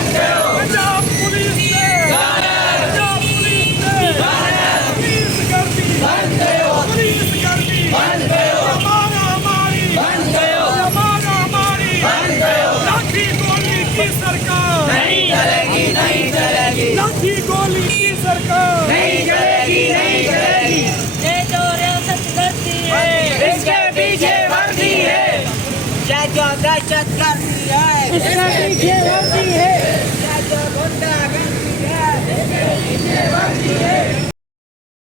Punjab police ने Punjab police ने police गर्दी पुलिस गर्दी जमाना हमारी जमाना हमारी लाठी गोली की सरकार नहीं चलेगी, नहीं चलेगी, लाठी गोली की सरकार नहीं चलेगी, नहीं चलेगी। ये जो रियासत करती है इसके पीछे वर्दी है, ये जो दहशत करती है इसके पीछे वर्दी है।